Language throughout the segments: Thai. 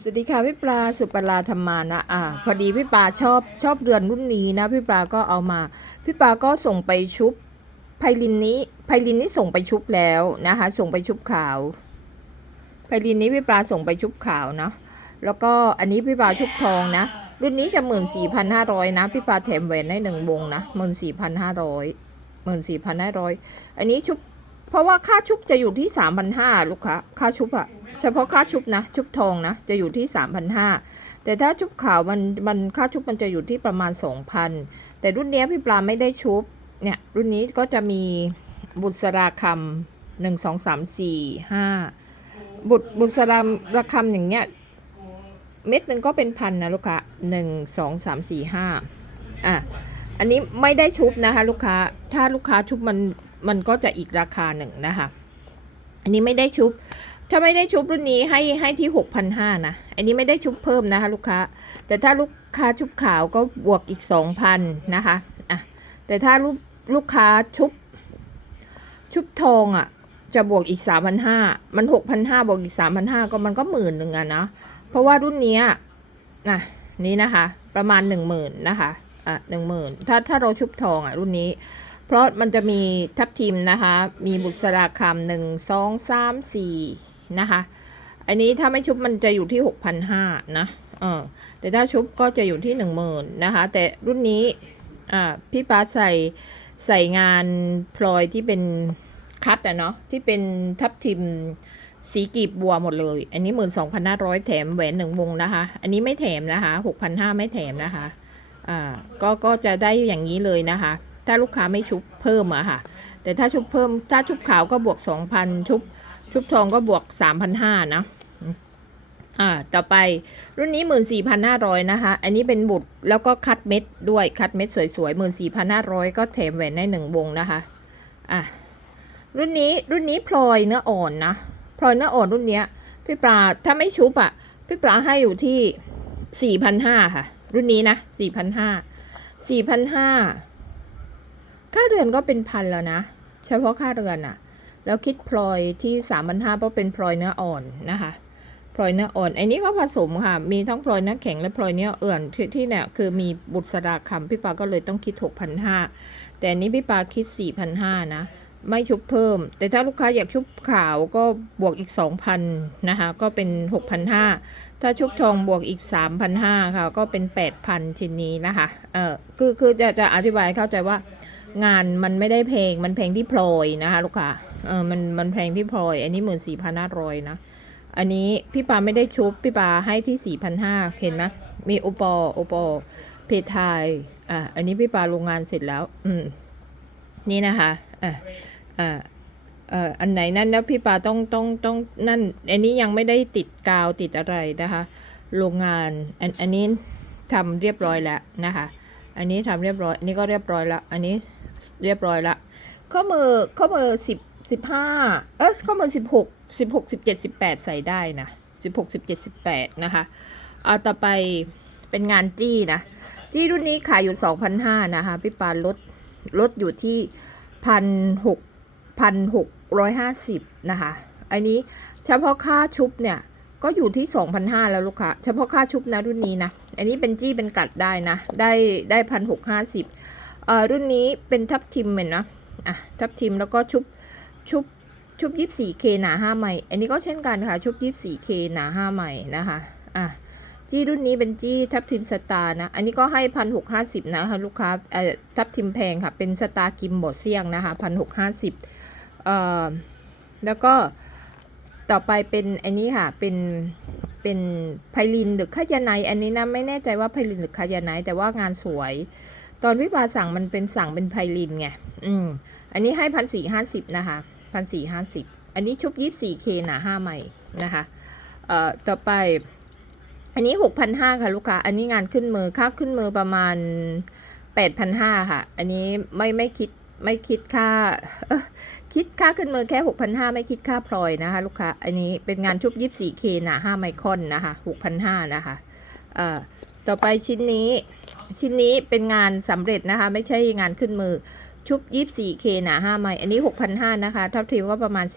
สวัสดีค่ะพี่ปลาสุปราธรรมานะอ่าพอดีพี่ปลาชอบชอบเรือนรุ่นนี้นะพี่ปลาก็เอามา พี่ปลาก็ส่งไปชุบไพลินนี้ไพลินนี้ส่งไปชุบแล้วนะคะ ส่งไปชุบขาวไพลินนี้พี่ปลาส่งไปชุบขาวเนาะแล้วก็อันนี้พี่ปลาชุบทองนะ รุ่นนี้จะหมื่นสี่พันห้าร้อยนะพี่ปลาแถมแหวนให้หนึ่งวงนะหมื่นสี่พันห้าร้อยหมื่นสี่พันห้าร้อยอันนี้ชุบ เพราะว่าค่าชุบจะอยู่ที่สามพันห้าลูกค้าค่าชุบอะเฉพาะค่าชุบนะ ชุบทองนะ จะอยู่ที่สามพันห้าแต่ถ้าชุบขาวมันมันค่าชุบมันจะอยู่ที่ประมาณสองพันแต่รุ่นนี้พี่ปลาไม่ได้ชุบเนี่ยรุ่นนี้ก็จะมีบุษราคำหนึ่งสองสามสี่ห้าบุตรบุษราราคำอย่างเงี้ยเม็ดหนึ่งก็เป็นพันนะลูกค้าหนึ่งสองสามสี่ห้าอะอันนี้ไม่ได้ชุบนะคะลูกค้าถ้าลูกค้าชุบมัน มันก็จะอีกราคาหนึ่งนะคะ อันนี้ไม่ได้ชุบ ถ้าไม่ได้ชุบรุ่นนี้ให้ให้ที่หกพันห้านะ อันนี้ไม่ได้ชุบเพิ่มนะคะลูกค้า แต่ถ้าลูกค้าชุบขาวก็บวกอีกสองพันนะคะอะแต่ถ้าลูกลูกค้าชุบ ชุบทองอะจะบวกอีกสามพันห้ามันหกพันห้าบวกอีกสามพันห้าก็มันก็หมื่นหนึ่งอะนะ เพราะว่ารุ่นนี้นะนี่นะคะ ประมาณหนึ่งหมื่นนะคะอะหนึ่งหมื่นถ้าถ้าเราชุบทองอะรุ่นนี้ เพราะมันจะมีทับทิมนะคะ มีบุษราคำหนึ่งสองสามสี่นะคะ อันนี้ถ้าไม่ชุบมันจะอยู่ที่หกพันห้านะเออแต่ถ้าชุบก็จะอยู่ที่หนึ่งหมื่นนะคะ แต่รุ่นนี้อ่าพี่ป้าใส่ใส่งานพลอยที่เป็นคัดอะเนาะที่เป็นทับทิมสีกีบบัวหมดเลย อันนี้หมื่นสองพันห้าร้อยแถมแหวนหนึ่งวงนะคะ อันนี้ไม่แถมนะคะหกพันห้าไม่แถมนะคะ อ่า ก็ ก็จะได้อย่างนี้เลยนะคะ ถ้าลูกค้าไม่ชุบเพิ่มอะค่ะ แต่ถ้าชุบเพิ่ม ถ้าชุบขาวก็บวก2,000ชุบ ชุบทองก็บวก3,500นะ อ่า ต่อไปรุ่นนี้14,500นะคะ อันนี้เป็นบุตรแล้วก็คัดเม็ดด้วย คัดเม็ดสวยๆ14,500ก็แถมแหวนได้หนึ่งวงนะคะ อะ รุ่นนี้รุ่นนี้พลอยเนื้ออ่อนนะ พลอยเนื้ออ่อนรุ่นเนี้ย พี่ปลาถ้าไม่ชุบอะพี่ปลาให้อยู่ที่4,500ค่ะ รุ่นนี้นะ4,500 4,500 ค่าเรือนก็เป็นพันแล้วนะ เฉพาะค่าเรือนอะแล้วคิดพลอยที่สามพันห้าเพราะเป็นพลอยเนื้ออ่อนนะคะพลอยเนื้ออ่อนไอันนี้ก็ผสมค่ะ มีทั้งพลอยเนื้อแข็งและพลอยเนื้อเอื่อนที่ที่เนี่ยคือมีบุษรสาคำพี่ปาก็เลยต้องคิดหกพันห้าแต่นี้พี่ปาคิดสี่พันห้านะ ไม่ชุบเพิ่ม แต่ถ้าลูกค้าอยากชุบขาวก็บวกอีกสองพันนะคะ ก็เป็นหกพันห้าถ้าชุบทองบวกอีก 3,500 ค่ะ ก็เป็น 8,000 ชิ้นนี้นะคะ เออคือคือจะจะอธิบายเข้าใจว่า งานมันไม่ได้เพลงมันเพลงที่พลอยนะคะลูกค้าเออมันมันเพลงที่พลอย อันนี้14,500นห้าร้อยนะ อันนี้พี่ปาไม่ได้ชุบ พี่ปาให้ที่4,500เห็นไหมมีโอปอโอปอเพทายอะอันนี้พี่ปาโรงงานเสร็จแล้ว อืมนี่นะคะอะอะเอ่ออันไหนนั่นแล้วพี่ปาต้องต้องต้องนั่น อันนี้ยังไม่ได้ติดกาวติดอะไรนะคะ โรงงานอันอันนี้ทำเรียบร้อยแล้วนะคะ อันนี้ทำเรียบร้อยอันนี้ก็เรียบร้อยแล้ว อันนี้ เรียบร้อยละ ข้อมือข้อมือสิบสิบห้าเออข้อมือสิบหกสิบหกสิบเจ็ดสิบแปดใส่ได้นะสิบหกสิบเจ็ดสิบแปดนะคะเอาต่อไปเป็นงานจี้นะ จี้รุ่นนี้ขายอยู่สองพันห้านะคะพี่ปาลดลดอยู่ที่พันหกพันหกร้อยห้าสิบนะคะอันนี้เฉพาะค่าชุบเนี่ยก็อยู่ที่สองพันห้าแล้วลูกค้าเฉพาะค่าชุบนะรุ่นนี้นะ อันนี้เป็นจี้เป็นกัดได้นะ ได้ได้พันหกห้าสิบ รุ่นนี้เป็นทับทิมเหมือนนะอะทับทิมแล้วก็ชุบชุบชุบยี่สี่เคหนาห้าใหม่อันนี้ก็เช่นกันค่ะ ชุบยี่สี่เคหนาห้าใหม่นะคะอะจี้รุ่นนี้เป็นจี้ทับทิมสตาร์นะ อันนี้ก็ให้พันหกห้าสิบนะคะลูกค้าเอ่อทับทิมแพงค่ะ เป็นสตาร์กิมบอดเซียงนะคะพันหกห้าสิบเอ่อแล้วก็ต่อไปเป็นอันนี้ค่ะ เป็นเป็นไพลินหรือขยาไนอันนี้นะไม่แน่ใจว่าไพลินหรือขยาไนแต่ว่างานสวย ตอนวิปาสั่งมันเป็นสั่งเป็นไพลินไง อืม อันนี้ให้พันสี่ห้าสิบนะคะพันสี่ห้าสิบอันนี้ชุบยี่สี่เคหนาห้าใหม่นะคะ เอ่อ ต่อไป อันนี้หกพันห้าค่ะลูกค้า อันนี้งานขึ้นมือ ค่าขึ้นมือประมาณแปดพันห้าค่ะ อันนี้ไม่ไม่คิดไม่คิดค่า คิดค่าขึ้นมือแค่ 6,500 ไม่คิดค่าพลอยนะคะ ลูกค้า อันนี้เป็นงานชุบ 24K หนา5ไมครอนนะคะ 6,500 นะคะเอ่อต่อไปชิ้นนี้ ชิ้นนี้เป็นงานสำเร็จนะคะ ไม่ใช่งานขึ้นมือ ชุบ 24K หนา5ไมอันนี้ 6,500นะคะเท่าทีก็ประมาณ 45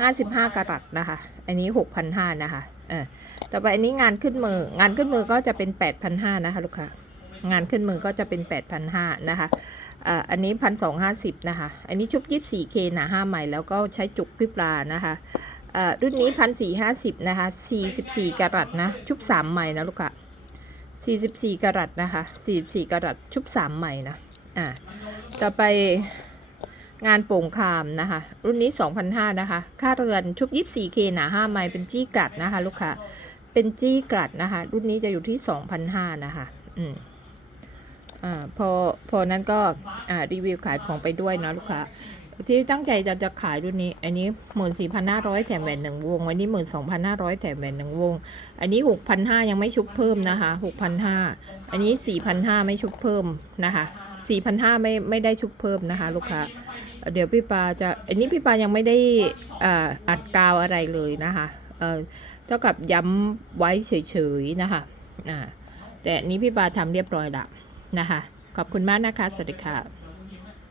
55กระรัตนะคะ อันนี้ 6,500นะคะเออต่อไปอันนี้งานขึ้นมือ งานขึ้นมือก็จะเป็น 8,500นะคะลูกค้างานขึ้นมือก็จะเป็น 8,500นะคะอันนี้ 1,250นะคะ อันนี้ชุบ 24K หนา5ใหม่แล้วก็ใช้จุกพิปลานะคะรุ่นนี้ 1,450นะคะ44กะรัตนะ ชุบ3ใหม่นะลูกค้า 44กะรัตนะคะ44กะรัตชุบ3ใหม่นะอ่าต่อไปงานโป่งคามนะคะ รุ่นนี้ 2,500นะคะ ค่าเรือนชุบ 24K หนา5ไมล์เป็นจี้กลัดนะคะ ลูกค้าเป็นจี้กลัดนะคะ รุ่นนี้จะอยู่ที่ 2,500นะคะ อืมอ่าพอพอนั้นก็อ่ารีวิวขายของไปด้วยเนาะลูกค้า ที่ตั้งใจจะจะขายรุ่นนี้ อันนี้14,500แถมแหวนหนึ่งวง อันนี้12,500แถมแหวนหนึ่งวง อันนี้6,500ยังไม่ชุบเพิ่มนะคะ6,500อันนี้4,500ไม่ชุบเพิ่มนะคะ4,500ไม่ไม่ได้ชุบเพิ่มนะคะ ลูกค้า เดี๋ยวพี่ปาจะ อันนี้พี่ปายังไม่ได้อ,อัดกาวอะไรเลยนะคะ เออเท่ากับย้ำไว้เฉยๆนะคะอ่าแต่อันนี้พี่ปาทำเรียบร้อยละนะคะ ขอบคุณมากนะคะ สวัสดีค่ะ